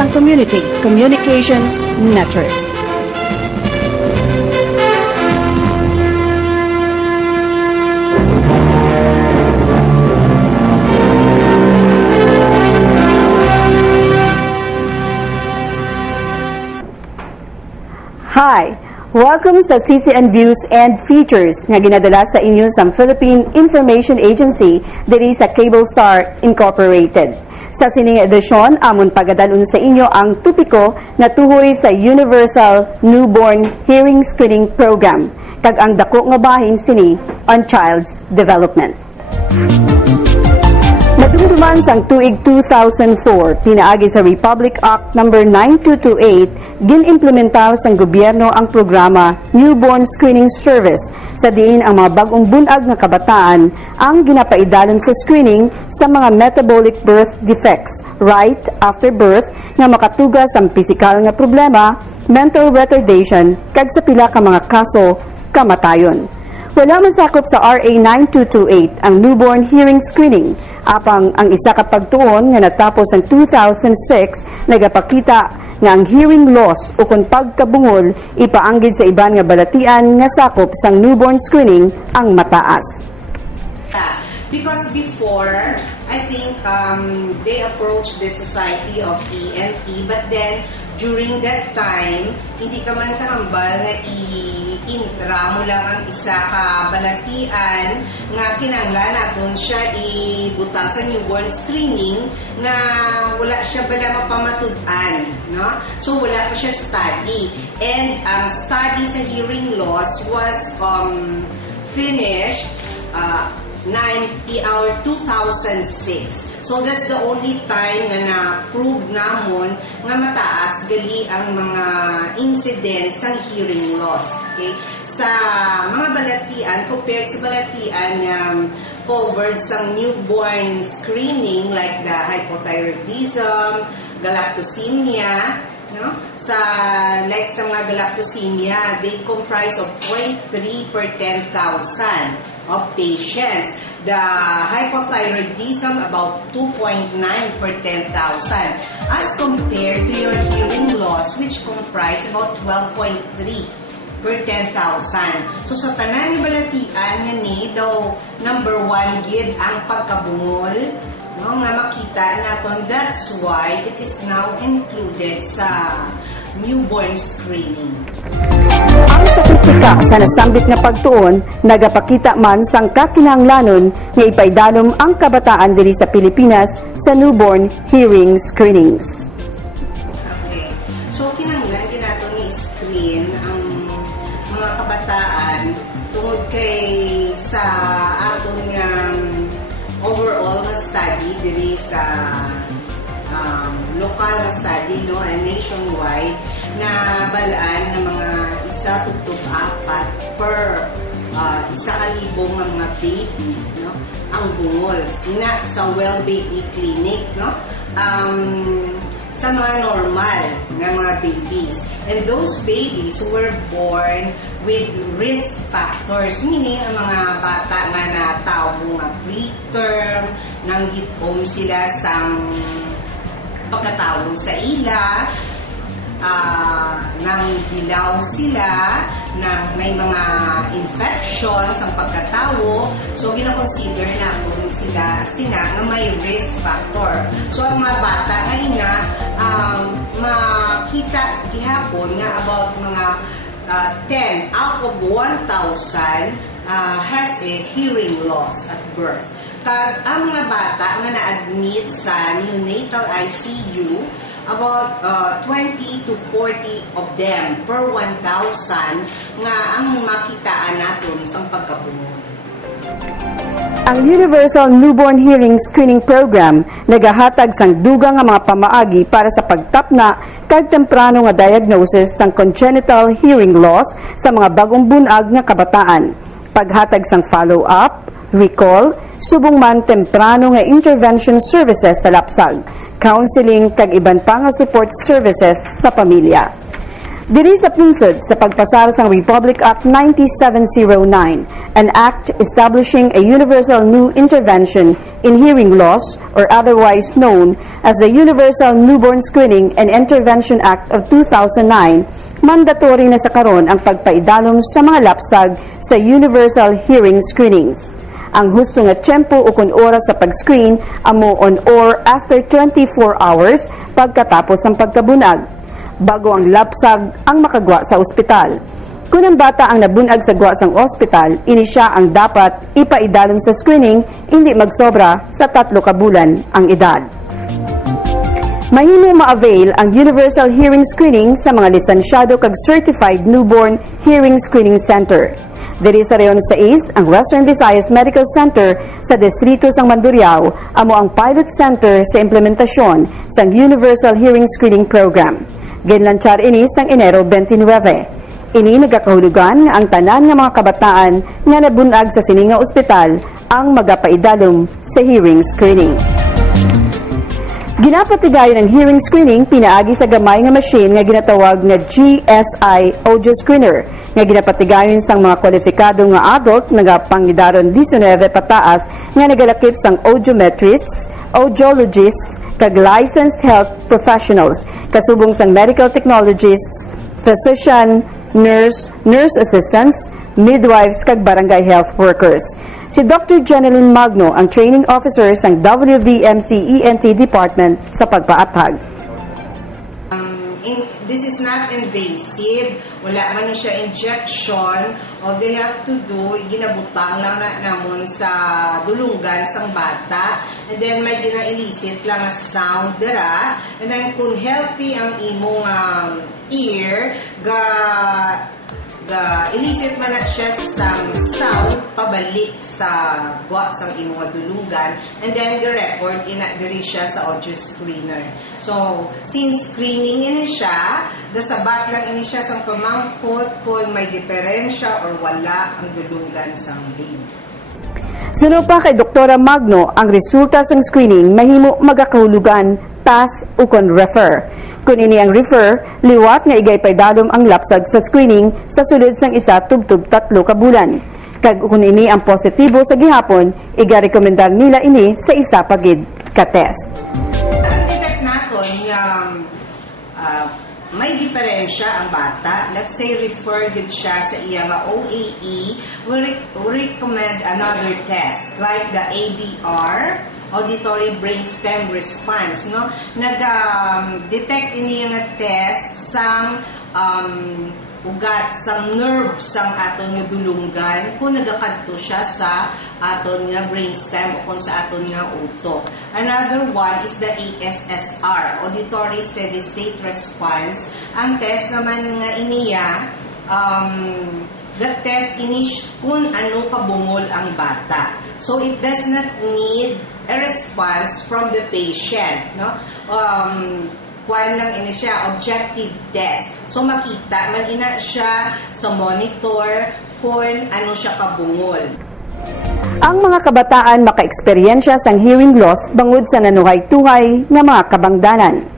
sang Community Communications Network. Hi! Welcome sa CCN Views and Features nga ginadala sa inyo sa Philippine Information Agency diri sa Cable Star Incorporated. Sa sining edisyon, amon pagadalon sa inyo ang tupiko na tuhoy sa Universal Newborn Hearing Screening Program kag ang dako nga bahin sini on child's development. Madumduman sang tuig 2004, pinaagi sa Republic Act No. 9228, ginimplementar sang gobyerno ang programa Newborn Screening Service sa diin ang mga bagong bunag nga kabataan ang ginapaidalon sa screening sa mga metabolic birth defects right after birth nga makatugas ang pisikal nga problema, mental retardation, kag sa pila ka mga kaso kamatayon. Wala masakop sa RA 9228 ang newborn hearing screening. Apang ang isa ka pagtuon nga natapos ang 2006 nagapakita nga ang hearing loss o kung pagkabungol ipaanggid sa iban nga balatian nga sakop sang newborn screening ang mataas. Because before, I think they approached the Society of ENT, but then during that time, hindi ka man kahambal nga i-intra mo lang ang isa ka balatian nga kinanglan naton siya ibutang sa newborn screening nga wala siya bala mapamatud-an, no? So wala pa siya study. And ang study sa hearing loss was finished 2006. So that's the only time na na-prove namon nga mataas gali ang mga incidents ng hearing loss. Okay? Sa mga balatian, compared sa balatian covered sa newborn screening like the hypothyroidism, galactosemia, no? Sa mga galactosemia, they comprise of 0.3 per 10,000 of patients. The hypothyroidism about 2.9 per 10,000 as compared to your hearing loss which comprise about 12.3 per 10,000. So sa tanan ni balatian nga ni daw number 1 gid ang pagkabungol, no, nga makita naton. That's why it is now included sa newborn screening. Ang statistika sa nasambit nga pagtuon nagapakita man sang kakinahanglanon nga ipaidalom ang kabataan diri sa Pilipinas sa newborn hearing screenings. Okay. So kinahanglan din nato ni screen ang mga kabataan tungod kay sa aton nga overall nga study diri sa local na study, no, and nationwide na balaan ng mga 1-4 per 1,000 nga mga baby, no, ang bungol ina sa Well Baby Clinic, no, sa mga normal nga mga babies. And those babies who were born with risk factors, meaning ang mga bata nga natawag nga preterm, nanggitom sila sa pagkatawag sa ila, nang dilaw sila, nang may mga infections ang pagkatawo. So gina-consider na sila na may risk factor. So ang mga bata nga ina makita gihapon nga about mga 10 out of 1,000 has a hearing loss at birth. Kag ang mga bata nga na-admit sa neonatal ICU, about 20 to 40 of them per 1,000 nga ang makitaan natin sa pagkabungol. Ang Universal Newborn Hearing Screening Program nagahatag sang dugang nga mga pamaagi para sa pagtapna kag temprano nga diagnosis sang congenital hearing loss sa mga bagong bunag nga kabataan. Paghatag sang follow-up, recall, subong man temprano nga intervention services sa lapsag, counseling kag iban pa nga support services sa pamilya. Diri sa punsod sa pagpasar sang Republic Act 9709, an act establishing a universal new intervention in hearing loss, or otherwise known as the Universal Newborn Screening and Intervention Act of 2009, mandatory na sa karon ang pagpaidalom sa mga lapsag sa universal hearing screenings. Ang husto nga tiyempo o kun oras sa pag-screen amo on or after 24 hours pagkatapos ang pagkabunag, bago ang lapsag ang makagwa sa ospital. Kung ang bata ang nabunag sa gwa sang ospital, ini siya ang dapat ipaidalom sa screening, hindi magsobra sa 3 ka bulan ang edad. Mahimo ma-avail ang universal hearing screening sa mga lisensyado kag certified newborn hearing screening center. Diri sa reyon 6, ang Western Visayas Medical Center sa distrito sang Mandurriao amo ang pilot center sa implementasyon sang Universal Hearing Screening Program. Ginlanchar ini sang Enero 29. Ini nagakahulugan nga ang tanan nga mga kabataan nga nabunag sa sininga ospital ang magapaidalom sa hearing screening. Ginapatigayon ang hearing screening pinaagi sa gamay nga machine nga ginatawag nga GSI audio screener nga ginapatigayon sang mga kwalipikado nga adult nga pangidaron 19 pataas nga nagalakip sang audiometrists, audiologists kag licensed health professionals kasubong sang medical technologists, physician, nurse, nurse assistants, midwives kag barangay health workers. Si Dr. Jeneline Magno ang training officer sang WVMC ENT Department sa pagpaatag. This is not invasive, wala man siya injection. All they have to do, ginabutang lang na namon sa dulungan sang bata, and then may gina-elicit lang a sound dira, and then kung healthy ang imong ear, elicit man na siya sang sound pabalik sa gwa sang imong dulungan, and then record ina diri siya sa audio screener. So since screening ini siya, gasabat lang ini siya sang pamangkot kung may diferensya or wala ang dulungan sang baby. Suno pa kay Doktora Magno, ang resulta sang screening mahimo magakahulugan tas ukon refer. Kung ini ang refer, liwat nga igay paidalom ang lapsag sa screening sa sulod sang isa tubtub 3 ka bulan. Kag kung ini ang positibo sa gihapon, iga-rekomendar nila ini sa isa pagid ka test. Detect naton yung may diferensya ang bata. Let's say refer gid siya sa iya nga OAE, we recommend another test like the ABR, auditory brainstem response, no? Nag-detect ini nga test sang ugat sang nerve sang aton nga dulungan kung nagakadto siya sa aton nga brainstem o kung sa aton nga utok. Another one is the ASSR, auditory steady state response. Ang test naman nga iniya, the test ini kung ano kabungol ang bata. So it does not need a response from the patient, no? Kuan lang ini siya, objective test. So makita man ina siya sa monitor kung ano siya kabungol. Ang mga kabataan maka-eksperyensya sang hearing loss bangod sa nanuhay-tuhay nga mga kabangdanan.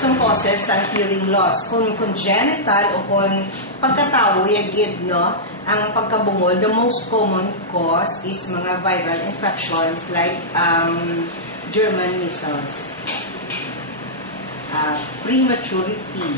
Some causes ang hearing loss, kung congenital o kung pagkatawo yagid, no? Ang pagkabungol, the most common cause is mga viral infections like German measles. Prematurity,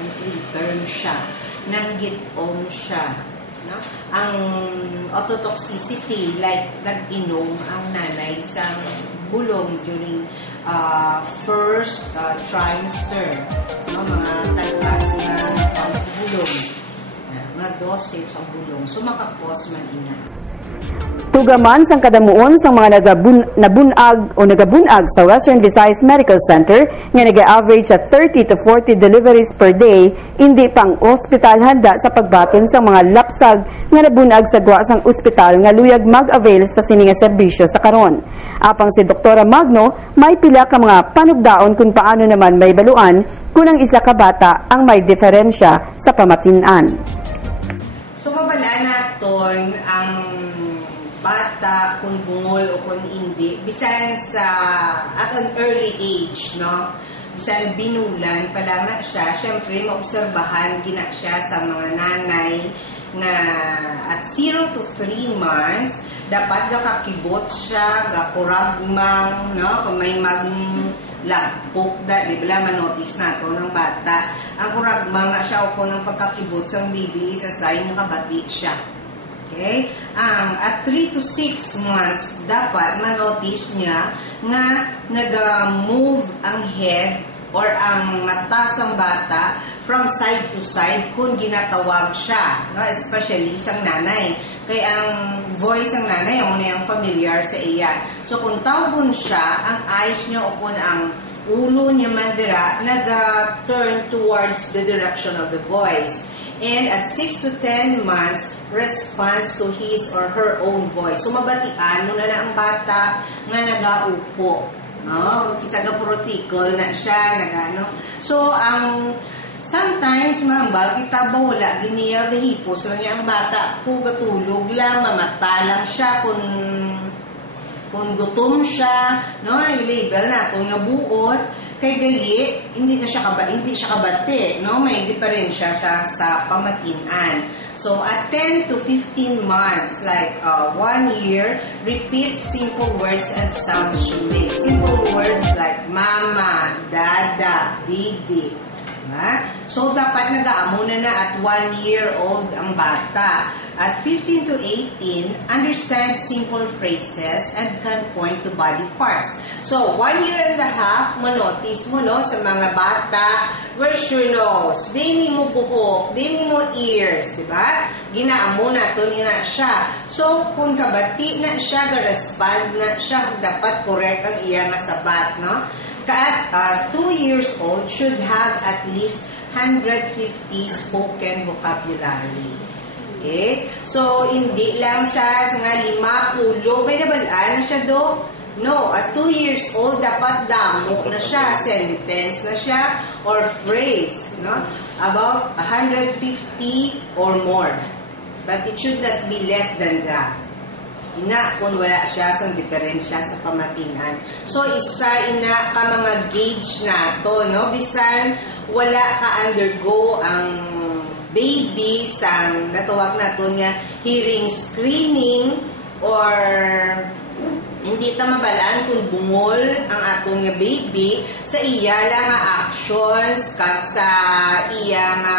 ang preterm siya, nanggit-om siya, no? Ang ototoxicity, like nag-inom ang nanay sa bulong during first trimester, no? Mga talbas na bulong, mga dosage ang bulong, so makakos man ina. Tugaman sang kadamuon sang mga nagabunag sa Western Visayas Medical Center nga nag-average sa 30 to 40 deliveries per day, hindi pang ospital handa sa pagbaton sa mga lapsag nga nabunag sa gwa sang ospital nga luyag mag-avail sa sininga serbisyo sa karon. Apang si Doktora Magno, may pila ka mga panugdaon kung paano naman may baluan kung ang isa ka bata ang may diferensya sa pamatinan. So mabala naton ang bata kung bungol o kung hindi bisan sa at an early age, no? bisan binulan pa lang na siya, syempre maobserbahan gina siya sa mga nanay na at 0 to 3 months dapat gakakibot siya, gakuragmang, no? Kung may maglagpok da, di ba manotice na to ng bata, ang kuragmang na siya o ng pagkakibot sa baby, sa sign na kabati siya. Okay? At 3 to 6 months, dapat manotice niya na nag-move ang head or ang mata sa bata from side to side kung ginatawag siya, no? Especially sa nanay. Kaya ang voice ng nanay, ang yung familiar sa iya. So kung tawgon siya, ang eyes niya o kung ang ulo niya mandira, nag-turn towards the direction of the voice. And at 6 to 10 months, responds to his or her own voice. So, mabatian mo na ang bata nga nagaupo. No? Kisaga protocol na siya, nagano. So, sometimes, mambal, kita ba wala, giniya, gahipos lang niya ang bata. Kung gatulog lang, mamata lang siya, kung gutom siya, no? I-label na itong nabuot. Kay gali, hindi siya kabate, no? May diferensya siya sa pamatinan. So, at 10 to 15 months, like 1 year, repeat simple words and sounds you make. Simple words like mama, dada, didi. Diba? So, dapat nag-aamo na at 1 year old ang bata. At 15 to 18, understand simple phrases and can point to body parts. So, 1 year and a half, manotice mo, no, sa mga bata, where's your nose? Dini mo buhok, dini mo ears, di ba? Ginaamo na, tuloy na siya. So, kung kabati na siya, respond na siya, dapat correct ang iya nga sabat, no? At 2 years old, should have at least 150 spoken vocabulary. Okay? So, hindi lang sa nga 50, may nabalaan na siya do. No, at 2 years old, dapat damo na siya, sentence na siya, or phrase, no? About 150 or more. But it should not be less than that. Ina, kung wala siya sa diferensya sa pamatinan. So, isa ina ka mga gauge na to, no? Bisan, wala ka undergo ang baby sa natawag na to nga hearing screening or hindi ta mabalaan kung bungol ang atong nga baby sa iya lang nga actions kat sa iya nga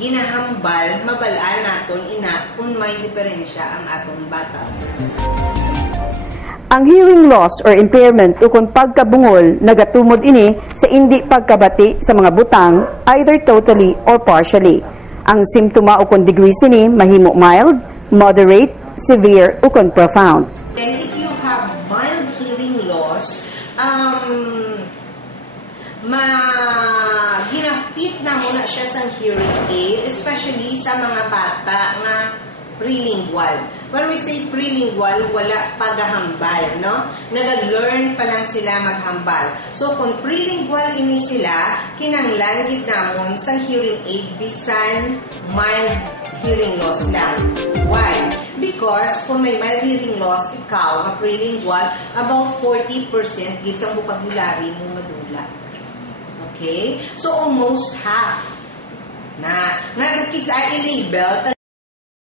ginahambal, mabalaan naton ina kung may diferensya ang atong bata. Ang hearing loss or impairment o kung pagkabungol nagatumod ini sa hindi pagkabati sa mga butang either totally or partially. Ang simptoma o kung degree sini mahimo mild, moderate, severe o kung profound. And if you have mild hearing loss, ginafit na muna siya sa hearing aid, especially sa mga bata na prelingual. When we say prelingual, wala paghahambal, no? Nag-learn pa lang sila maghambal. So, kung prelingual ini sila, kinanglan gid namon sa hearing aid bisan mild hearing loss lang. Why? Because kung may mild hearing loss, ikaw, na prelingual, about 40% gid sa vocabulary mo madula. Okay? So, almost half na kisa i-label,